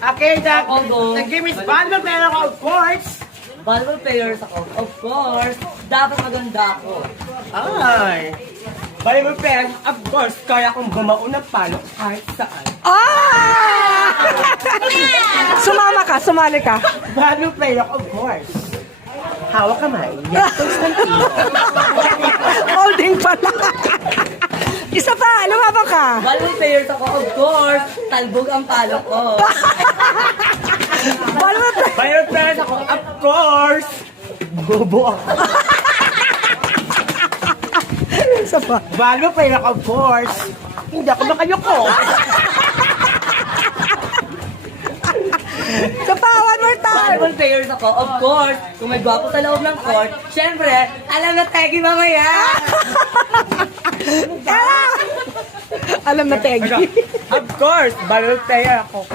Okay, Ako, the game is volleyball player ako, of course. Volleyball players ako. Of course, dapat maganda ako. Ay. Volleyball player, of course, kaya kong gumaon ng palo kahit saan. Ah! Sumama ka, sumali ka. Volleyball player ako, of course. Hawak kamay. Yes, Holding pala. Isa pa, lumabang ka. Volleyball players ako. Of course, talbog ang palo ko. Volleyball player. Volleyball player ako, of course. Bobo ako. Isa pa. Volleyball player ako, of course. Hindi ako makayoko. Isa pa, one more time. Volleyball players ako. Of course, kung may gwapo sa loob ng court, syempre, alam na tegi mamaya. Alam na, Tegi. Of course, volleyball player ako.